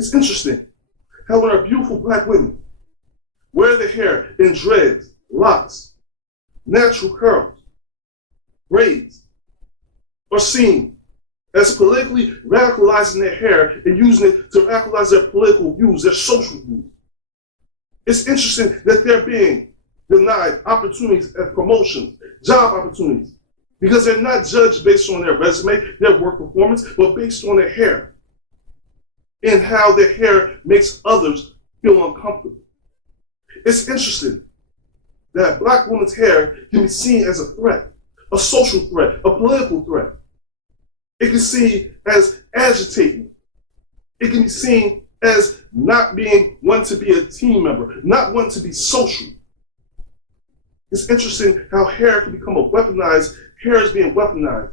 It's interesting how when our beautiful black women wear their hair in dreads, locks, natural curls, braids, are seen as politically radicalizing their hair and using it to radicalize their political views, their social views. It's interesting that they're being denied opportunities and promotions, job opportunities, because they're not judged based on their resume, their work performance, but based on their hair and how their hair makes others feel uncomfortable. It's interesting that black women's hair can be seen as a threat, a social threat, a political threat. It can be seen as agitating. It can be seen as not being one to be a team member, not one to be social. It's interesting how hair can become a weaponized, hair is being weaponized,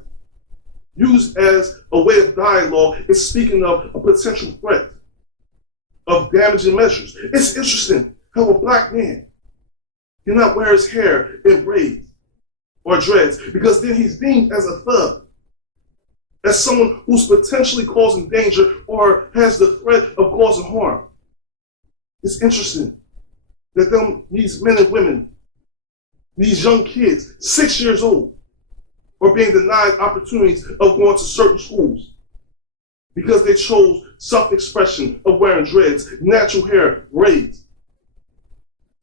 used as a way of dialogue. It's speaking of a potential threat of damaging measures. It's interesting how a black man cannot wear his hair in braids or dreads because then he's deemed as a thug, as someone who's potentially causing danger or has the threat of causing harm. It's interesting that these men and women, these young kids, 6 years old, are being denied opportunities of going to certain schools because they chose self-expression of wearing dreads, natural hair, braids.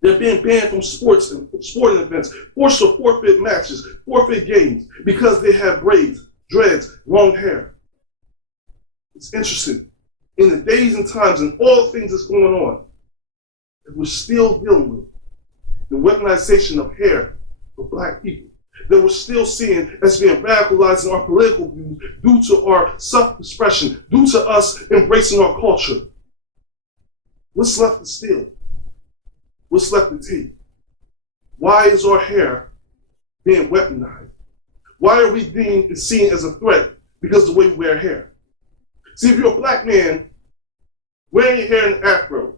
They're being banned from sporting events, forced to forfeit matches, forfeit games because they have braids, dreads, long hair. It's interesting. In the days and times and all the things that's going on, that we're still dealing with the weaponization of hair for black people, that we're still seeing as being radicalized in our political views due to our self-expression, due to us embracing our culture. What's left to steal? What's left to take? Why is our hair being weaponized? Why are we deemed and seen as a threat because of the way we wear hair? See, if you're a black man wearing your hair in an afro,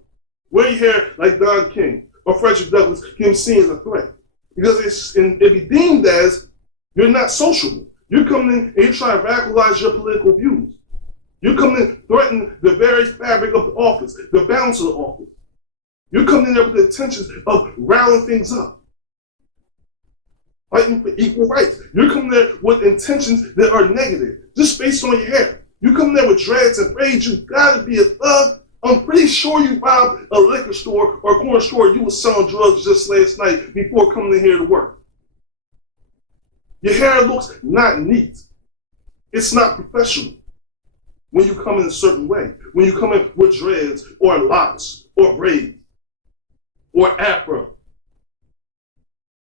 wearing your hair like Don King or Frederick Douglass can be seen as a threat because it be deemed as you're not sociable. You're coming in and you're trying to radicalize your political views. You're coming in threatening the very fabric of the office, the balance of the office. You're coming in there with the intentions of rallying things up, fighting for equal rights. You're coming there with intentions that are negative, just based on your hair. You come there with dreads and braids, you gotta be a thug. I'm pretty sure you robbed a liquor store or a corner store. You were selling drugs just last night before coming in here to work. Your hair looks not neat. It's not professional when you come in a certain way. When you come in with dreads or locks or braids or afro.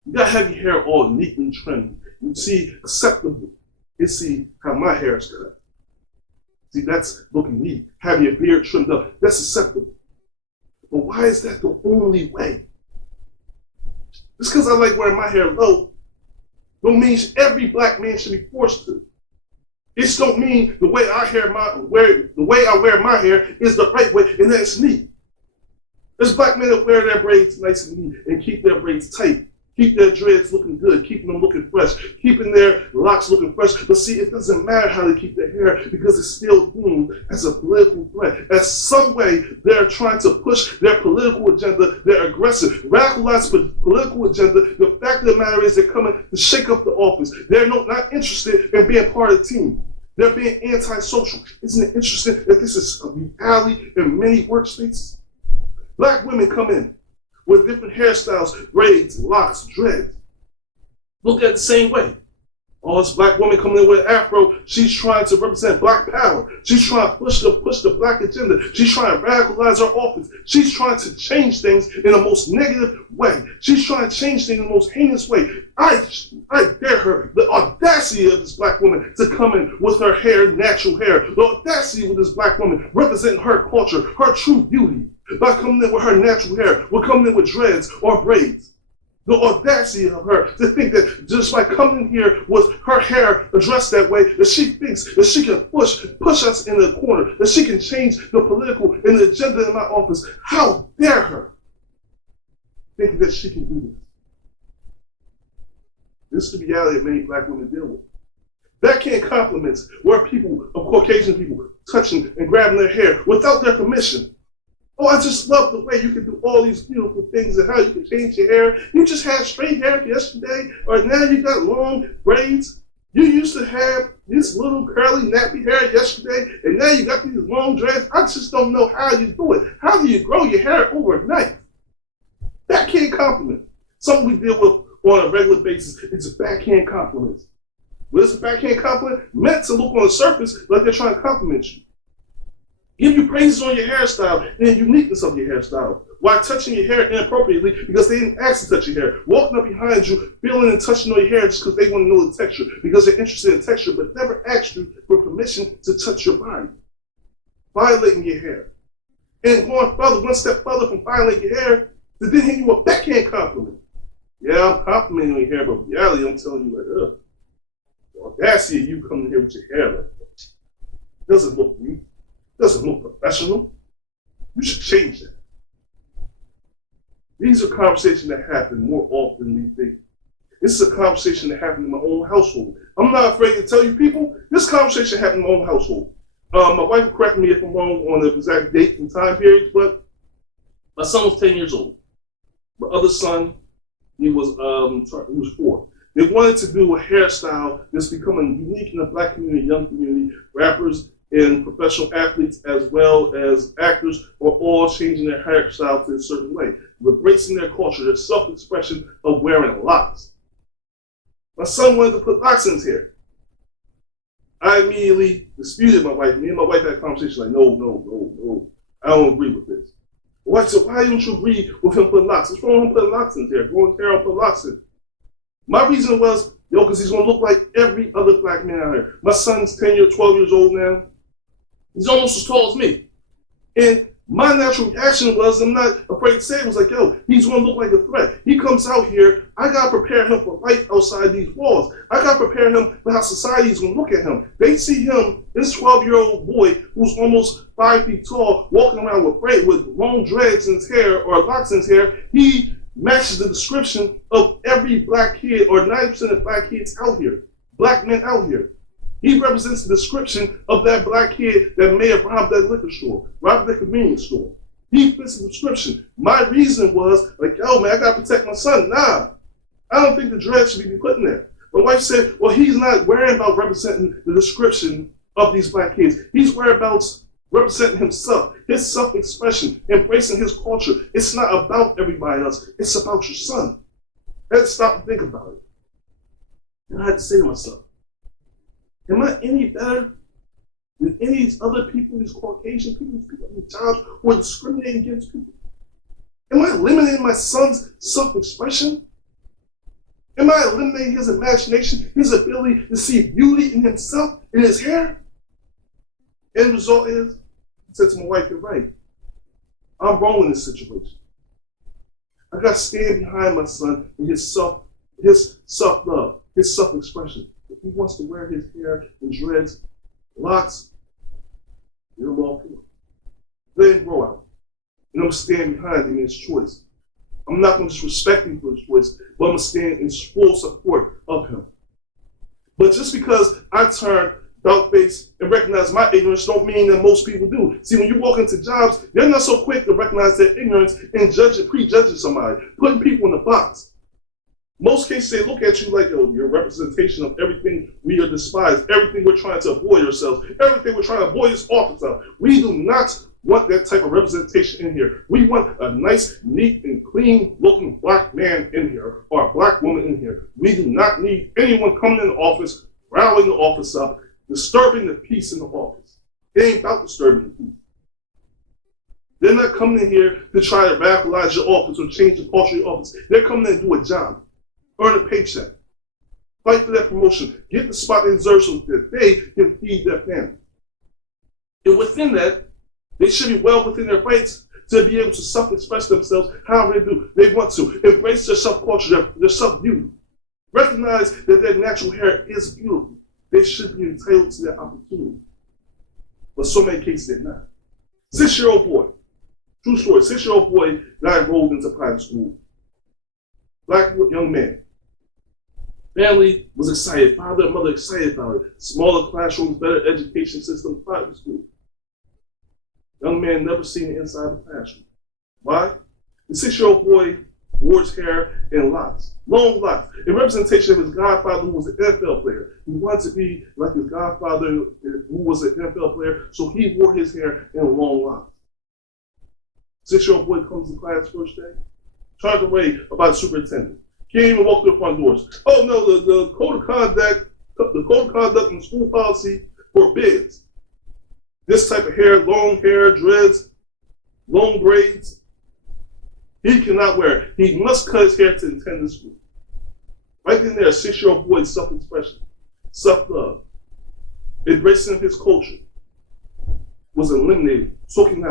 You gotta have your hair all neatly trimmed. You see, acceptable. You see how my hair is cut. See, that's looking neat. Have your beard trimmed up. That's acceptable. But why is that the only way? Just because I like wearing my hair low, don't mean every black man should be forced to. It don't mean the way I wear my hair is the right way, and that's neat. There's black men that wear their braids nice and neat and keep their braids tight. Keep their dreads looking good, keeping them looking fresh, keeping their locks looking fresh. But see, it doesn't matter how they keep their hair because it's still deemed as a political threat. As some way they're trying to push their political agenda, their aggressive, radicalized political agenda. The fact of the matter is they're coming to shake up the office. They're not interested in being part of the team. They're being antisocial. Isn't it interesting that this is a reality in many workspaces? Black women come in with different hairstyles, braids, locks, dreads. Look at it the same way. Oh, this black woman coming in with an afro, she's trying to represent black power. She's trying to push the black agenda. She's trying to radicalize her office. She's trying to change things in the most negative way. She's trying to change things in the most heinous way. I dare her, the audacity of this black woman to come in with her hair, natural hair. The audacity of this black woman representing her culture, her true beauty. By coming in with her natural hair, we're coming in with dreads or braids. The audacity of her to think that just by coming in here with her hair addressed that way, that she thinks that she can push us in the corner, that she can change the political and the agenda in my office. How dare her thinking that she can do this? This is the reality that many black women deal with. Backhand compliments where people, of Caucasian people, touching and grabbing their hair without their permission. Oh, I just love the way you can do all these beautiful things and how you can change your hair. You just had straight hair yesterday, or now you got long braids. You used to have this little curly nappy hair yesterday, and now you got these long dreads. I just don't know how you do it. How do you grow your hair overnight? Backhand compliment. Something we deal with on a regular basis. It's a backhand compliment. What is a backhand compliment? Meant to look on the surface like they're trying to compliment you. Give you praises on your hairstyle and the uniqueness of your hairstyle while touching your hair inappropriately because they didn't ask to touch your hair. Walking up behind you, feeling and touching on your hair just because they want to know the texture, because they're interested in texture, but never asked you for permission to touch your body. Violating your hair. And going further, one step further from violating your hair, to then hit you a backhand compliment. Yeah, I'm complimenting on your hair, but in reality, I'm telling you like, ugh. The audacity of you coming here with your hair like that. Doesn't look neat. Doesn't look professional. You should change that. These are conversations that happen more often than we think. This is a conversation that happened in my own household. I'm not afraid to tell you people, this conversation happened in my own household. My wife will correct me if I'm wrong on the exact date and time period, but my son was 10 years old. My other son, he was 4. They wanted to do a hairstyle that's becoming unique in the Black community, young community. Rappers and professional athletes as well as actors are all changing their hairstyle to a certain way, embracing their culture, their self-expression of wearing locks. My son wanted to put locks in his hair. I immediately disputed my wife. Me and my wife had a conversation like, no, I don't agree with this. My wife said, why don't you agree with him putting locks? What's wrong with him putting locks in his hair? Growing hair and put locks in. My reason was, because he's going to look like every other Black man out here. My son's 12 years old now. He's almost as tall as me. And my natural reaction was, I'm not afraid to say it, was like, he's going to look like a threat. He comes out here, I got to prepare him for life outside these walls. I got to prepare him for how society is going to look at him. They see him, this 12-year-old boy who's almost 5 feet tall, walking around with long dreads in his hair or locks in his hair. He matches the description of every Black kid or 90% of Black kids out here, Black men out here. He represents the description of that Black kid that may have robbed that liquor store, robbed that convenience store. He fits the description. My reason was like, man, I gotta protect my son. Nah, I don't think the dread should be put in there. My wife said, well, he's not worried about representing the description of these Black kids. He's worried about representing himself, his self-expression, embracing his culture. It's not about everybody else. It's about your son. I had to stop and think about it. And I had to say to myself, am I any better than any of these other people, these Caucasian people, these people in jobs who are discriminating against people? Am I eliminating my son's self-expression? Am I eliminating his imagination, his ability to see beauty in himself, in his hair? And the result is, I said to my wife, you're right. I'm wrong in this situation. I got to stand behind my son and his self-love, his self-expression. If he wants to wear his hair in dreads, locks, you're all for it. Let him grow out. And I'm going to stand behind him in his choice. I'm not going to just respect him for his choice, but I'm going to stand in full support of him. But just because I turn dark-faced and recognize my ignorance don't mean that most people do. See, when you walk into jobs, they're not so quick to recognize their ignorance and prejudging somebody, putting people in the box. Most cases, they look at you like, you're a representation of everything we are despised, everything we're trying to avoid ourselves, everything we're trying to avoid this office of. We do not want that type of representation in here. We want a nice, neat, and clean-looking Black man in here, or a Black woman in here. We do not need anyone coming in the office, rallying the office up, disturbing the peace in the office. It ain't about disturbing the peace. They're not coming in here to try to radicalize your office or change the culture of your office. They're coming in to do a job. Earn a paycheck, fight for that promotion, get the spot they deserve so that they can feed their family. And within that, they should be well within their rights to be able to self-express themselves however they want to. Embrace their self-culture, their self-beauty. Recognize that their natural hair is beautiful. They should be entitled to that opportunity. But so many cases they're not. 6-year-old boy, true story, 6-year-old boy got enrolled into private school. Black young man. Family was excited. Father and mother excited about it. Smaller classrooms, better education system, private school. Young man never seen the inside of the classroom. Why? The 6-year-old boy wore his hair in locks, long locks, in representation of his godfather who was an NFL player. He wanted to be like his godfather who was an NFL player, so he wore his hair in long locks. 6-year-old boy comes to class first day, charged away about the superintendent. Can't even walk through the front doors. Oh no, the code of conduct and school policy forbids this type of hair, long hair, dreads, long braids. He cannot wear it. He must cut his hair to attend the school. Right then there, a 6-year-old boy's self-expression, self-love, embracing his culture was eliminated, taken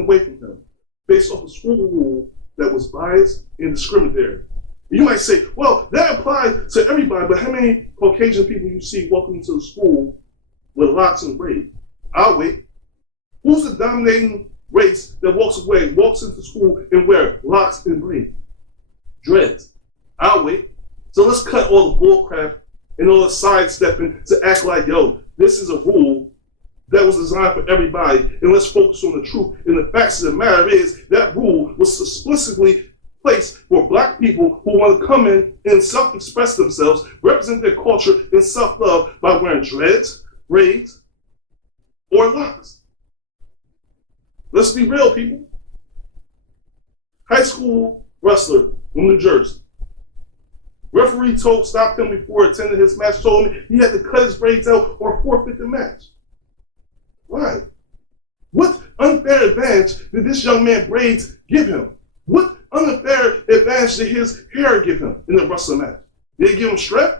away from him, based off a school rule that was biased and discriminatory. You might say, well, that applies to everybody, but how many Caucasian people you see walking into the school with locks and braids? I'll wait. Who's the dominating race that walks into school and wear locks and braids? Dreads. I'll wait. So let's cut all the bullcrap and all the sidestepping to act like, yo, this is a rule that was designed for everybody, and let's focus on the truth. And the facts of the matter is that rule was explicitly placed for black people who want to come in and self-express themselves, represent their culture and self-love by wearing dreads, braids, or locks. Let's be real, people. High school wrestler from New Jersey. Referee stopped him before attending his match, told him he had to cut his braids out or forfeit the match. Why? What unfair advantage did this young man braids give him? What unfair advantage did his hair give him in the wrestling match? Did it give him strength?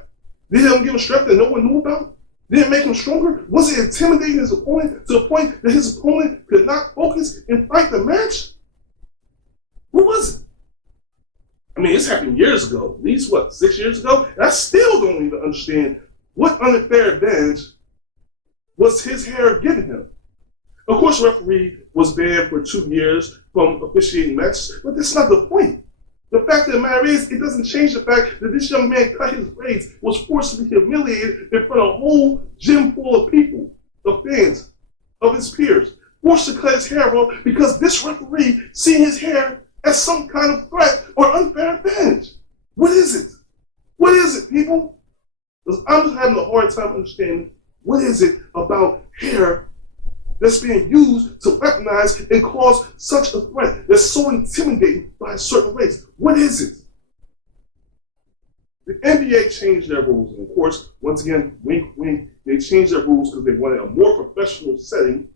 Did it give him strength that no one knew about? Did it make him stronger? Was it intimidating his opponent to the point that his opponent could not focus and fight the match? What was it? I mean, it's happened years ago, at least 6 years ago? And I still don't even understand what unfair advantage was his hair giving him. Of course, the referee was banned for 2 years from officiating matches, but that's not the point. The fact of the matter is, it doesn't change the fact that this young man cut his braids, was forcibly humiliated in front of a whole gym full of people, of fans, of his peers, forced to cut his hair off because this referee seen his hair as some kind of threat or unfair advantage. What is it? What is it, people? Because I'm just having a hard time understanding what is it about hair that's being used to weaponize and cause such a threat that's so intimidating by a certain race. What is it? The NBA changed their rules, and of course, once again, wink, wink, they changed their rules because they wanted a more professional setting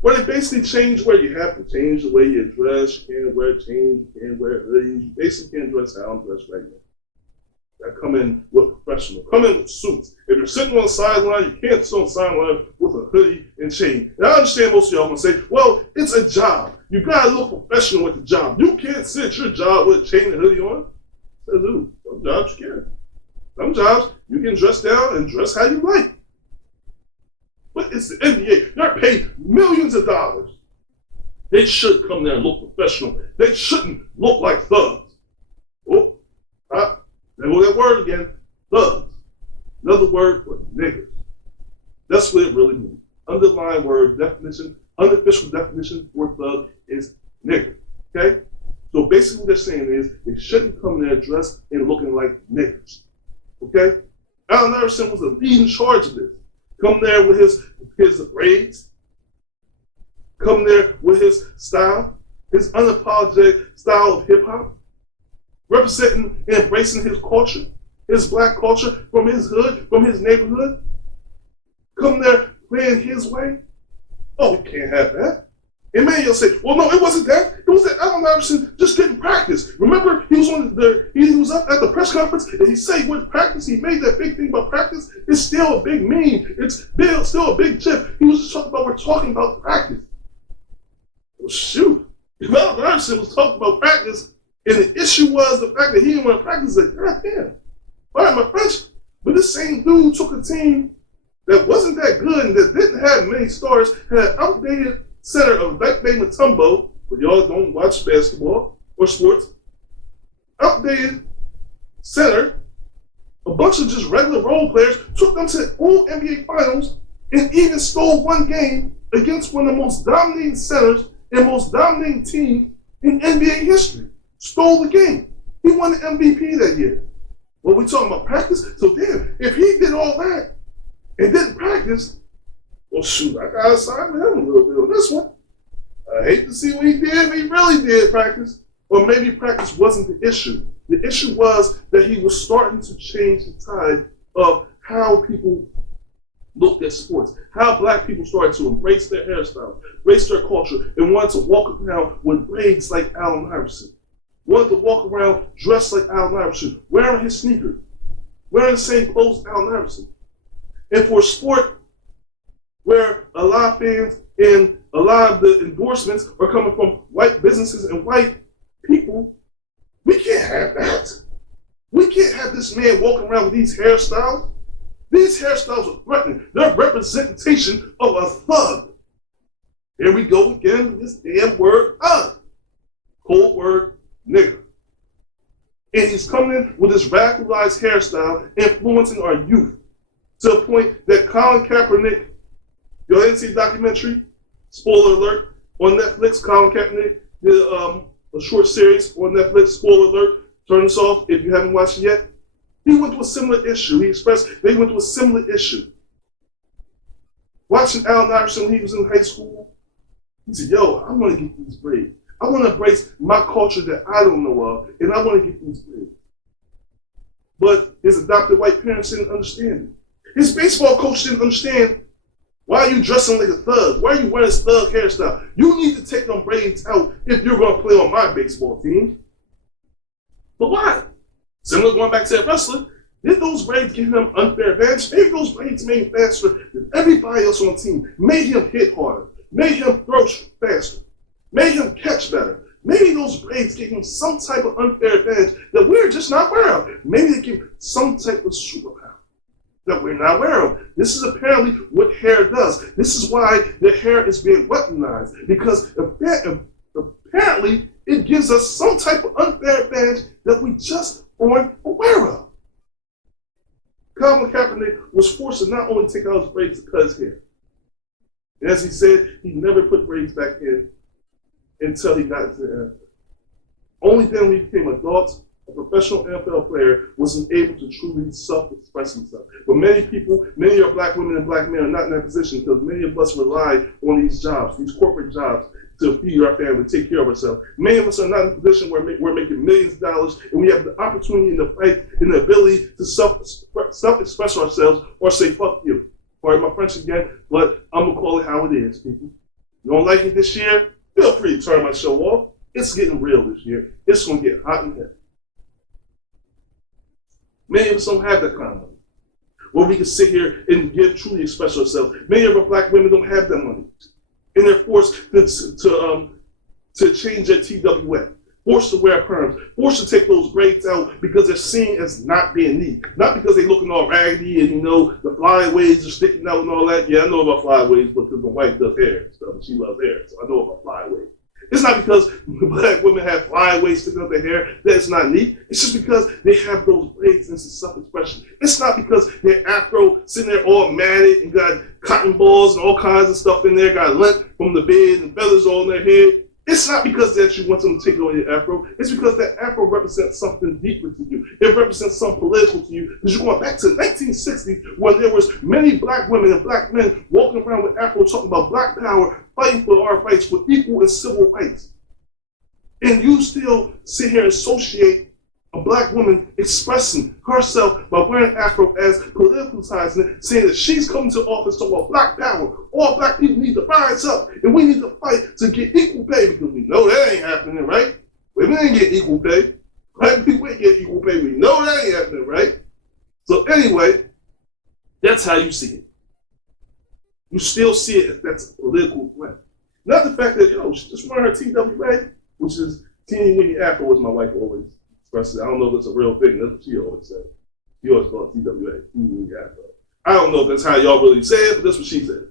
where they basically changed where you have to change the way you dress, you can't wear jeans, you can't wear hoodies, you basically can't dress how I'm dressed right now. That come in with professional, come in with suits. If you're sitting on the sideline, you can't sit on the sideline with a hoodie and chain. And I understand most of y'all gonna say, well, it's a job. You gotta look professional with the job. You can't sit at your job with a chain and hoodie on. Says who? Some jobs you can. Some jobs you can dress down and dress how you like. But it's the NBA. They're paid millions of dollars. They should come there and look professional. They shouldn't look like thugs. There go that word again, thugs. Another word for niggas. That's what it really means. Underlying word definition, unofficial definition for thug is nigger. Okay? So basically what they're saying is they shouldn't come there dressed and looking like niggers. Okay? Allen Iverson was the lead in charge of this. Come there with his braids. Come there with his style, his unapologetic style of hip hop. Representing and embracing his culture, his black culture from his hood, from his neighborhood. Come there playing his way. Oh, we can't have that. And man, you'll say, well, no, it wasn't that. It was that Allen Iverson just didn't practice. Remember, he was up at the press conference and he said with practice, he made that big thing about practice. It's still a big meme. It's still a big chip. He was just talking about, we're talking about practice. Well, shoot. If Allen Iverson was talking about practice, and the issue was the fact that he didn't want to practice, like, God damn. All right, my French. But this same dude took a team that wasn't that good and that didn't have many stars, had an outdated center of Dikembe Mutombo, but y'all don't watch basketball or sports. Outdated center, a bunch of just regular role players, took them to all NBA finals and even stole one game against one of the most dominating centers and most dominating team in NBA history. Stole the game. He won the MVP that year. Well, we talking about practice? So damn, if he did all that and didn't practice, well shoot, I gotta side with him a little bit on this one. I hate to see what he did, but he really did practice. Or maybe practice wasn't the issue. The issue was that he was starting to change the tide of how people looked at sports, how black people started to embrace their hairstyle, embrace their culture, and wanted to walk around with braids like Allen Iverson. Wanted to walk around dressed like Allen Iverson, wearing his sneakers, wearing the same clothes as Allen Iverson. And for a sport where a lot of fans and a lot of the endorsements are coming from white businesses and white people, we can't have that. We can't have this man walking around with these hairstyles. These hairstyles are threatening. They're a representation of a thug. Here we go again with this damn word, cold word, nigger. And he's coming in with this radicalized hairstyle, influencing our youth to the point that Colin Kaepernick, y'all didn't see the documentary? Spoiler alert, on Netflix, Colin Kaepernick did a short series on Netflix, spoiler alert, turn this off if you haven't watched it yet. He went through a similar issue. He expressed they went through a similar issue. Watching Allen Iverson when he was in high school, he said, yo, I want to get these braids. I want to embrace my culture that I don't know of, and I want to get these braids. But his adopted white parents didn't understand it. His baseball coach didn't understand, why are you dressing like a thug? Why are you wearing this thug hairstyle? You need to take them braids out if you're going to play on my baseball team. But why? Similar going back to that wrestler, did those braids give him unfair advantage? Maybe those braids made him faster than everybody else on the team, made him hit harder, made him throw faster, made him catch better. Maybe those braids gave him some type of unfair advantage that we're just not aware of. Maybe they give him some type of superpower that we're not aware of. This is apparently what hair does. This is why the hair is being weaponized, because apparently it gives us some type of unfair advantage that we just aren't aware of. Colin Kaepernick was forced to not only take out his braids to cut his hair. And as he said, he never put braids back in until he got into the NFL. Only then when he became an adult, a professional NFL player, wasn't able to truly self-express himself. But many people, many of black women and black men are not in that position because many of us rely on these jobs, these corporate jobs, to feed our family, take care of ourselves. Many of us are not in a position where we're making millions of dollars and we have the opportunity and the fight and the ability to self-express ourselves or say, fuck you. Pardon my French again, but I'm going to call it how it is, people. You don't like it this year? Feel free to turn my show off. It's getting real this year. It's going to get hot and heavy. Many of us don't have that kind of money where we can sit here and truly express ourselves. Many of our black women don't have that money. And they're forced to change their TWA, forced to wear perms, forced to take those braids out because they're seen as not being neat. Not because they're looking all raggedy and, the flyaways are sticking out and all that. Yeah, I know about flyaways because my wife does hair and stuff, and she loves hair, so I know about flyaways. It's not because black women have flyaways sticking up their hair that it's not neat. It's just because they have those braids and it's a self-expression. It's not because their afro sitting there all matted and got cotton balls and all kinds of stuff in there, got lint from the bed and feathers all in their head. It's not because that you want them to take over your afro. It's because that afro represents something deeper to you. It represents something political to you. Because you're going back to the 1960s when there was many black women and black men walking around with afro talking about black power, fighting for our rights, for equal and civil rights. And you still sit here and associate a black woman expressing herself by wearing afro as politicizing it, saying that she's coming to office talking about black power. All black people need to rise up and we need to fight to get equal pay because we know that ain't happening, right? Women ain't get equal pay. Black people ain't get equal pay. We know that ain't happening, right? So anyway, that's how you see it. You still see it as that's a political threat. Not the fact that, she's just wearing her TWA, which is teeny weeny afro, as my wife always expresses. I don't know if that's a real thing. That's what she always said. She always called it TWA, teeny weeny afro. I don't know if that's how y'all really say it, but that's what she said.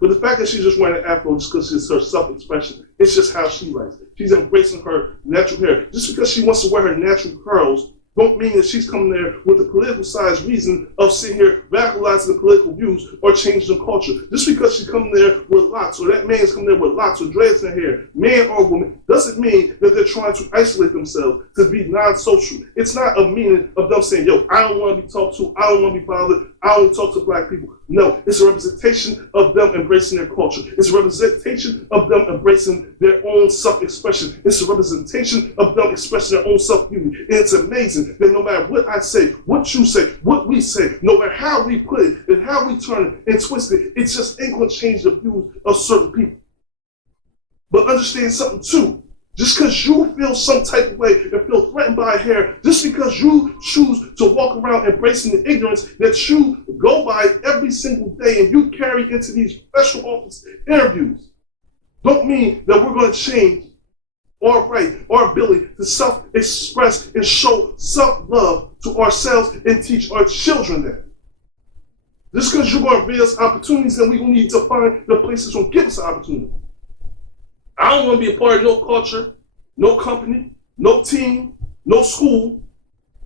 But the fact that she's just wearing an afro just because it's her self-expression, it's just how she likes it. She's embracing her natural hair. Just because she wants to wear her natural curls don't mean that she's coming there with the political size reason of sitting here radicalizing the political views or changing the culture. Just because she's coming there with locks, or that man's coming there with locks or dreads in their hair, man or woman, doesn't mean that they're trying to isolate themselves to be non-social. It's not a meaning of them saying, yo, I don't want to be talked to, I don't want to be bothered, I don't want to talk to black people. No, it's a representation of them embracing their culture. It's a representation of them embracing their own self-expression. It's a representation of them expressing their own self-unity. And it's amazing that no matter what I say, what you say, what we say, no matter how we put it and how we turn it and twist it, it just ain't going to change the views of certain people. But understand something too. Just because you feel some type of way and feel threatened by hair, just because you choose to walk around embracing the ignorance that you go by every single day and you carry into these special office interviews, don't mean that we're going to change our right, our ability to self-express and show self-love to ourselves and teach our children that. Just because you're going to give us opportunities, then we're going to need to find the places that will give us opportunity. I don't want to be a part of no culture, no company, no team, no school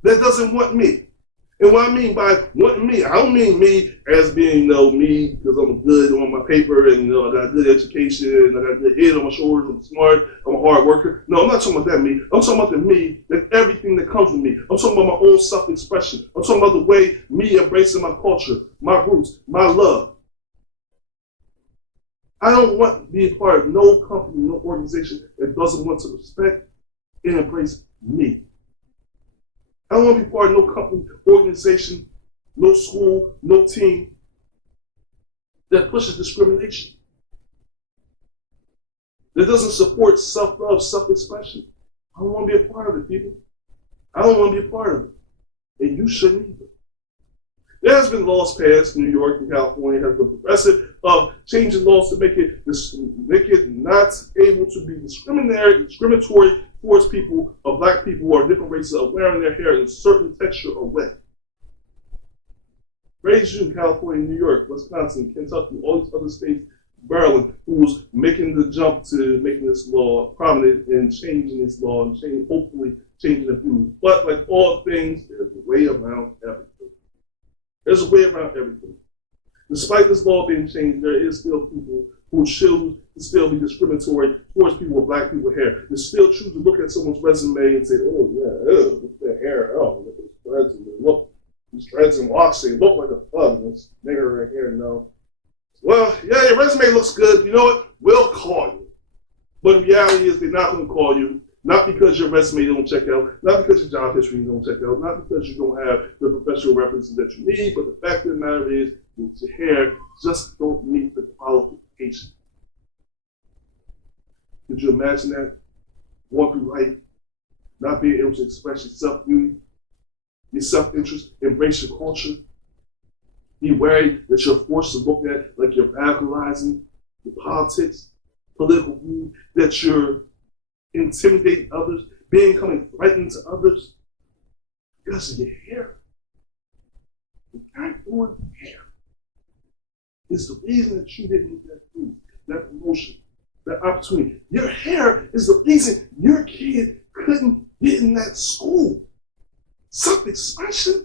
that doesn't want me. And what I mean by wanting me, I don't mean me as being, me because I'm good on my paper and I got a good education, I got a good head on my shoulders, I'm smart, I'm a hard worker. No, I'm not talking about that me. I'm talking about the me, that everything that comes with me. I'm talking about my own self-expression. I'm talking about the way me embracing my culture, my roots, my love. I don't want to be a part of no company, no organization that doesn't want to respect and embrace me. I don't want to be part of no company, organization, no school, no team that pushes discrimination, that doesn't support self-love, self-expression. I don't want to be a part of it, people. I don't want to be a part of it. And you shouldn't either. There has been laws passed in New York and California has been progressive of changing laws to make it not able to be discriminatory towards people of black people or different races of wearing their hair in a certain texture or way. Raised in California, New York, Wisconsin, Kentucky, all these other states, Maryland, who's making the jump to making this law prominent and changing this law and hopefully changing the views. But like all things, there's a way around everything. There's a way around everything. Despite this law being changed, there is still people who choose to still be discriminatory towards people with black people hair. They still choose to look at someone's resume and say, oh yeah, look at that hair, oh, look at those dreads, and look, these dreads and locks, they look like a thug, and this nigger right here, no. Well, yeah, your resume looks good, you know what, we'll call you. But the reality is they're not going to call you. Not because your resume don't check out, not because your job history don't check out, not because you don't have the professional references that you need, but the fact of the matter is that your hair just don't meet the qualification. Could you imagine that? Going through life, not being able to express your self-beauty, your self-interest, embrace your culture, be worried that you're forced to look at like you're radicalizing your politics, political view, that you're intimidating others, becoming threatening to others because of your hair. The fact on hair is the reason that you didn't get that food, that promotion, that opportunity. Your hair is the reason your kid couldn't get in that school. Self-expression,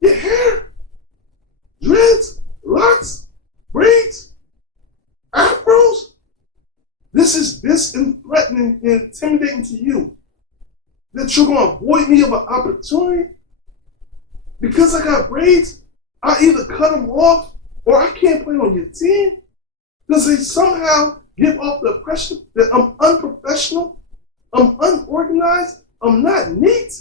your hair, dreads, locks, braids, afros. This is threatening and intimidating to you that you're going to avoid me of an opportunity because I got braids. I either cut them off or I can't play on your team because they somehow give off the impression that I'm unprofessional, I'm unorganized, I'm not neat.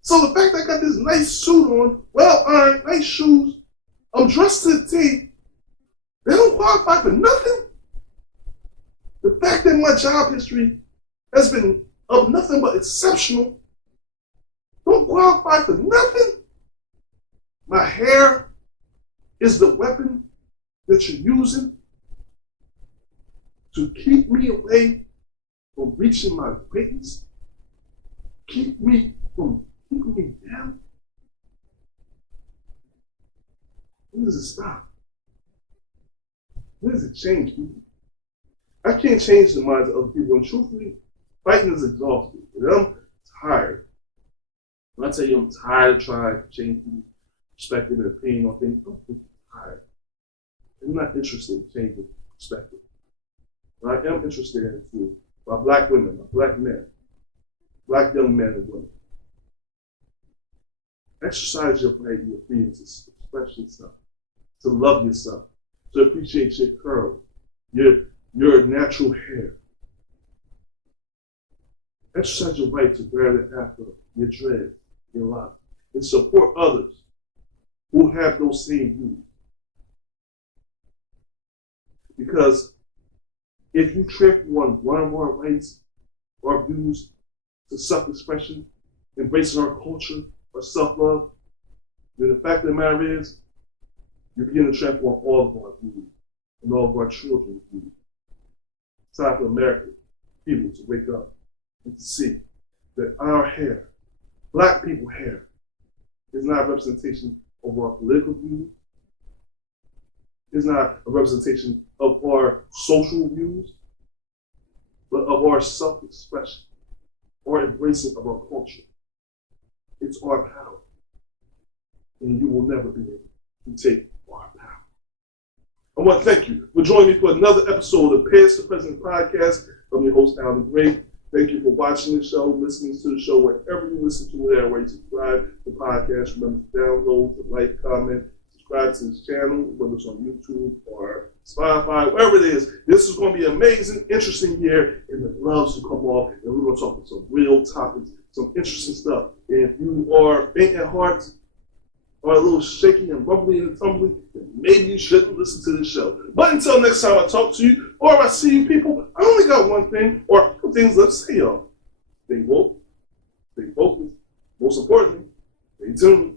So the fact that I got this nice suit on, well-ironed, nice shoes, I'm dressed to the T, they don't qualify for nothing. The fact that my job history has been of nothing but exceptional don't qualify for nothing. My hair is the weapon that you're using to keep me away from reaching my greatness, keep me from keeping me down. When does it stop? When does it change people? I can't change the minds of other people, and truthfully, fighting is exhausting. And I'm tired. When I tell you I'm tired of trying to change people's perspective and opinion on things, I'm tired. I'm not interested in changing perspective. What I am interested in is my black women, my black men, black young men and women. Exercise your right, your freedom to express yourself, to love yourself, to appreciate your curl, your natural hair. Exercise your right to wear the afro, your dreads, your locks, and support others who have those same views. Because if you trample on one or more rights or views to self-expression, embracing our culture or self-love, then the fact of the matter is, you begin to trample on all of our views and all of our children's views. It's time for American people to wake up and to see that our hair, black people's hair, is not a representation of our political views, is not a representation of our social views, but of our self-expression or embracing of our culture. It's our power. And you will never be able to take our power. I want to thank you for joining me for another episode of Past to Present Podcast. I'm your host, Alan Gray. Thank you for watching the show, listening to the show, wherever you listen to it, where you subscribe to the podcast. Remember to download, to like, comment, subscribe to this channel, whether it's on YouTube or Spotify, wherever it is. This is going to be an amazing, interesting year, and the gloves will come off, and we're going to talk about some real topics, some interesting stuff. And if you are faint at heart, or a little shaky and rumbly and tumbly, then maybe you shouldn't listen to this show. But until next time I talk to you, or I see you people, I only got one thing, or a couple things left to say, y'all. Stay woke, stay focused, most importantly, stay tuned.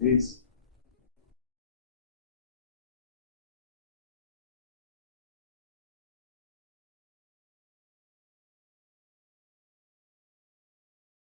Peace.